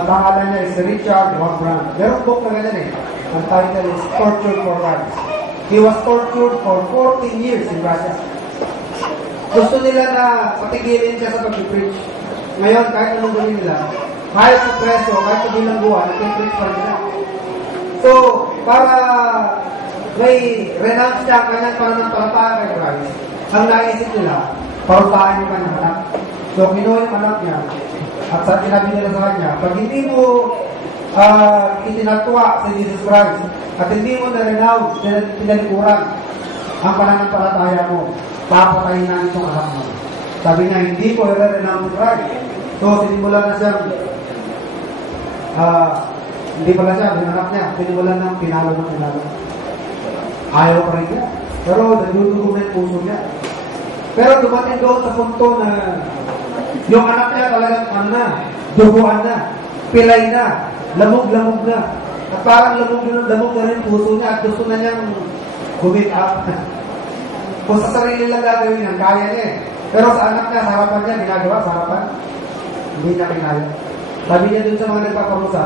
Ang pangalan niya is Richard Wurmbrand. Meron book na ganyan Ang title is Tortured for Rights. He was tortured for 14 years in Russia. Gusto nila na patigilin siya sa pag-preach. Ngayon, kahit anong gawin nila, kahit sa preso, kahit sa bilangguan, nag-preach pa nila. So, para may renounce siya ang kanyang pananampalataya kay Christ, ang naisip nila, parusahan yung kanyang anak. So, kinuha yung anak niya, at sa sinabi nila sa kanya, pag hindi mo itinatwa sa Jesus Christ, at hindi mo na-renounce, pinalikuran ang pananampalataya mo, papatayin na itong anak mo. Sabi niya, hindi ko i-renounce si Christ. So, sinimulan na siya, hindi pala siya, binanak niya, sinimulan ng pinalo. Ayaw pa rin niya. Pero, nagdudugong na yung puso niya. Pero, dumating doon sa punto na yung anak niya talagang duguan na, pilay na, lamog na. At parang lamog na rin puso niya at gusto na niyang gumit up. Kung sa sarili lang gagawin niya, kaya niya Pero sa anak niya, sa harapan niya, ginagawa sa harapan, hindi niya kinaya. Sabi niya dun sa mga nagpaparusa,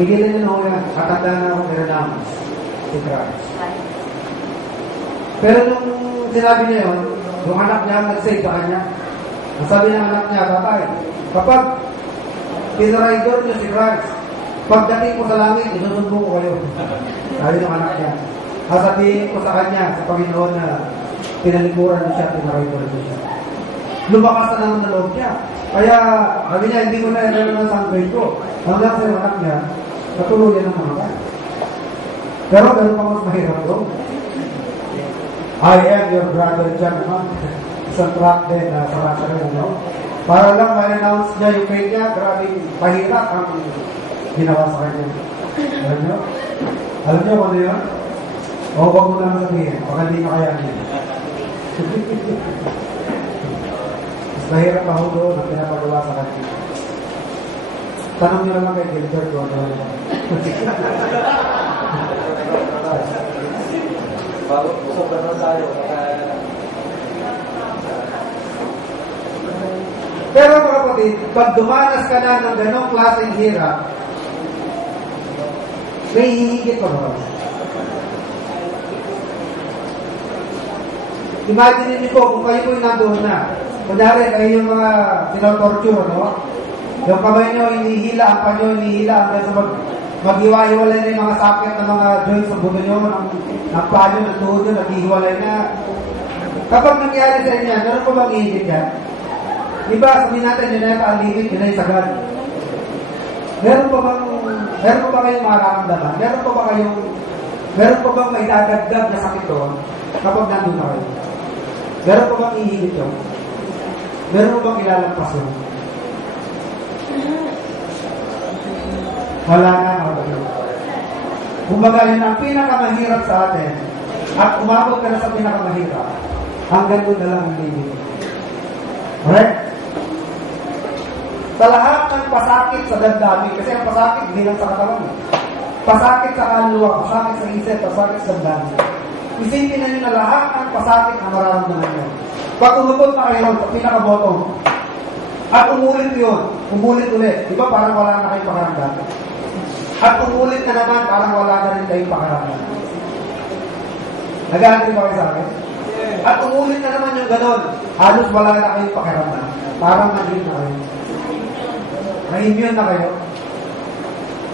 pigilin niyo na yan, at tanda na ako i-renounce si Christ. Pero nung sinabi niya yun, yung anak niya nag-save sa kanya, ang sabi ng anak niya, tatay, kapag pinarider niyo si Christ, pagdating ko sa langit, inusubo ko kayo. Sabi ng anak niya. Sasabihin ko sa kanya, sa Panginoon na pinalikuran niyo siya, pinarider niyo siya. Lumakas na naman na loob niya. Kaya, sabi niya, hindi ko na i-reno ng sangkay ko. Hanggang sa yung anak niya, natuluyan ng mga kaya. Pero ganun pa mas mahirap doon. I am your brother John naman. Isang track din na sarasa rin, no? Para lang ma-renounce niya yung faith niya, grabe mahirap ang ginawa sa kanya. Alam nyo? Alam nyo kung ano yun? O, huwag mo lang sabihin. Baka hindi na kaya niya. Mas mahirap ako doon ang pinapagawa sa kanya. Tanong nyo naman kay Gilbert kung ano yun. Bago pusok na tayo. Pero mga kapatid, pag dumanas ka na ng ganong klaseng hirap, may hihigit pa ba? Imagine niyo po kung kayo po'y nandoon na. Kunyari, kayo yung mga tinotorture, no? Yung kamay nyo, hinihila, ang panyo, hinihila, hanggang sa maghiwa-hiwalay na yung mga sakit ng mga joints sa buto nyo, ng panyo, ng tuhod nyo, naghihiwalay na. Kapag nangyari sa inyo, meron po bang hihigit yan? Diba, sabihin natin, yun na ang limit, yun na yung sagad. Meron pa ba kayong mararamdaman? Meron pa bang may dadagdag na sakit doon kapag nandun na kayo? Meron pa bang ihigit yun? Meron pa bang ilalampas yun? Wala na, mga kapatid. Kumbaga, yun ang pinakamahirap sa atin at umabot ka na sa pinakamahirap, hanggang doon na lang ang limit. Alright? Sa lahat ng pasakit sa damdamin, kasi ang pasakit hindi lang sa katawan. Pasakit sa kaluluwa, pasakit sa isip, pasakit sa damdamin. Isipin na nyo na lahat ng pasakit na mararamdaman nyo. Pag umabot na kayo sa pinaka-bottom, at umulit yun, umulit ulit, di ba parang wala na kayong pakaramdam? At umulit na naman, parang wala na rin kayong pakaramdam. Nag-agree ba kayo sa akin? At umulit na naman yung ganon, halos wala na kayong pakaramdam. Parang naging na kayo. Na-immune na kayo.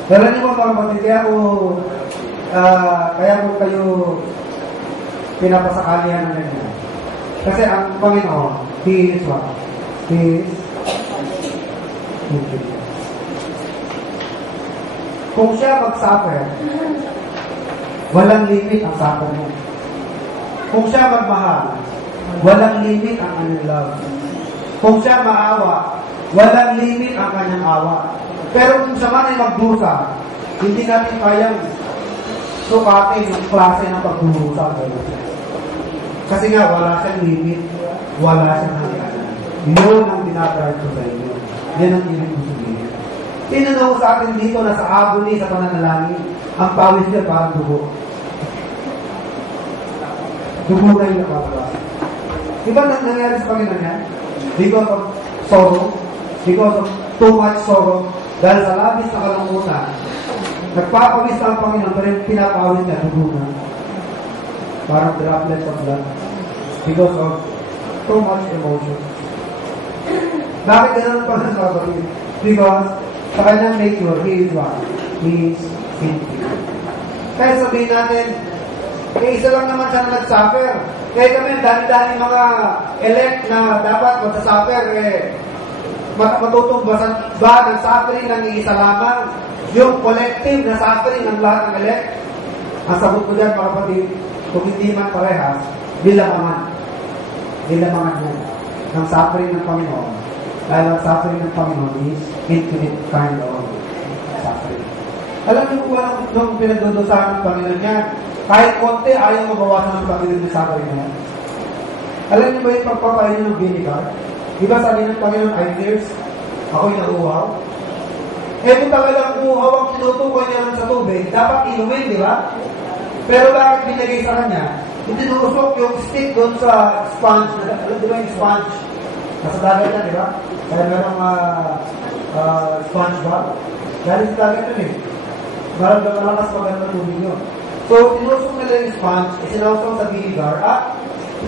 Pero niyo mga kapatid, kaya ko kayo pinapasakalihan ng ganyan. Kasi ang Panginoon, He is what? He is infinite. Kung siya mag-suffer, walang limit ang suffer mo. Kung siya magmahal, walang limit ang kanyang love. Kung siya maawa, walang limit ang kanyang awa. Pero kung siya man ay magdusa, hindi natin kayang sukatin yung klase ng pagdusa. Kasi nga, wala siyang limit, wala siyang hangganan. Yun ang tinatarad ko sa inyo. Yan ang ibig ko sabihin. Tinanaw sa atin dito na sa agony, sa pananalangin, ang pawis niya parang dugo. Dugo na yung nakababa. Diba nangyari sa Panginoon yan? Because of sorrow, because of too much sorrow, dahil sa labis na kalungkutan, nagpapawis ang Panginoon, pero yung pinapawis niya, dugo na. Parang droplets of blood. Because of too much emotion. Bakit ganoon pa sa kapatid? Because sa kanyang nature, He is what? He is infinite. Kaya sabihin natin, isa lang naman siya na nag-suffer. Kaya kami, dami-dami mga elect na dapat mag-suffer, matutumbasan ba ng suffering ng isa lamang? Yung collective na suffering ng lahat ng elect? Ang sagot ko dyan, mga kapatid, kung hindi man parehas, bilamangan. Bilamangan mo ng suffering ng Panginoon. Dahil ang suffering ng Panginoon is infinite kind of suffering. Alam niyo po ba nung pinagdudusahan ng Panginoon niya, kahit konti, ayaw mabawasan ng Panginoon ng suffering niya. Alam niyo ba yung pagpapain ng vinegar? Di ba sabi ng Panginoon, I thirst, ako'y nauuhaw? Kung talagang uhaw ang tinutukoy niya sa tubig, dapat inumin, di ba? Pero bakit binigay sa kanya? Itinusok yung stick doon sa sponge. Alam di ba yung sponge? Nasa dagat yan, di ba? Kaya merong sponge ba? Dahil sa dagat yun eh. Malakas maganda tubig yun. So, tinusok nila yung sponge, isinawsaw sa vinegar, at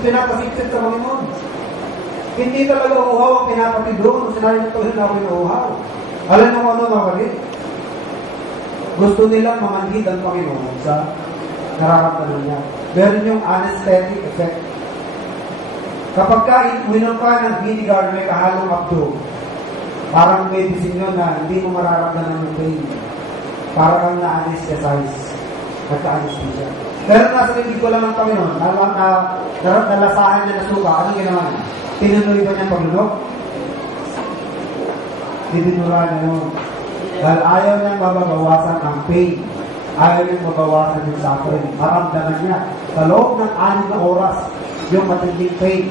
pinapasiksik sa Panginoon. Hindi talaga uhaw ang pinapatid doon. Sinabi nito yun na ako uhaw. Alam mo ano mga kapatid? Gusto nilang mamanhid ang Panginoon sa nararamdaman niya. Meron yung anesthetic effect. Kapag uminom ka ng vinegar may kahalong abdo, parang medicine yun na hindi mo mararamdaman ng pain. Parang kang na-anesthetize. Nagka-anesthesia. Pero nasa libig ko lang ng Panginoon, nalasahan niya na suka, anong ginawa niya? Tinuloy ba niya paglunok? Didinura niya yun. Dahil ayaw niyang mababawasan ang pain. Ayaw niyang mabawasan yung suffering. Maramdaman niya sa loob ng 6 na oras yung matinding pain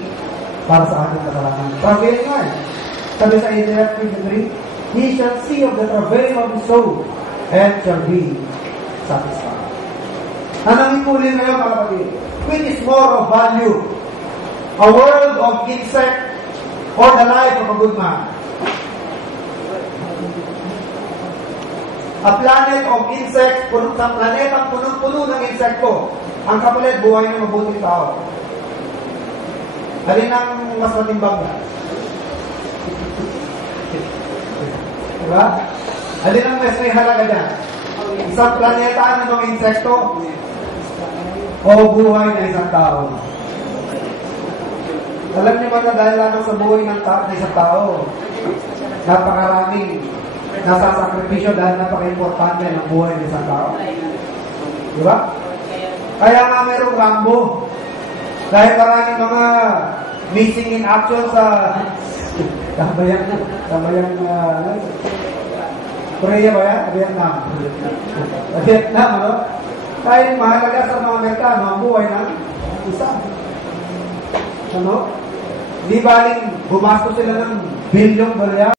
para sa ating kasalanan. Travail nga eh. Sabi sa Isaiah 53, He shall see of the travail of his soul and shall be satisfied. Anong ipulin ngayon, mga kapatid? Which is more of value? A world of insect or the life of a good man? A planet of insects, sa planetang punong-puno ng insekto. Ang kapalit, buhay ng mabuting tao. Alin ang mas matimbang na? Diba? Alin ang mas may halaga dyan? Isang planeta ng mga insekto o buhay ng isang tao? Alam niyo ba na dahil lamang sa buhay ng isang tao, napakaraming nasasakripisyo dahil napaka-importante ng buhay ng isang tao? Diba? Kaya nga mayroong Rambo. Dahil maraming mga missing in action sa Kabayang Korea ba yan? Vietnam. Vietnam, ano? Dahil mahalaga sa mga Amerikano ang buhay ng isa. Ano? Di baling gumastos sila ng bilyong dolyar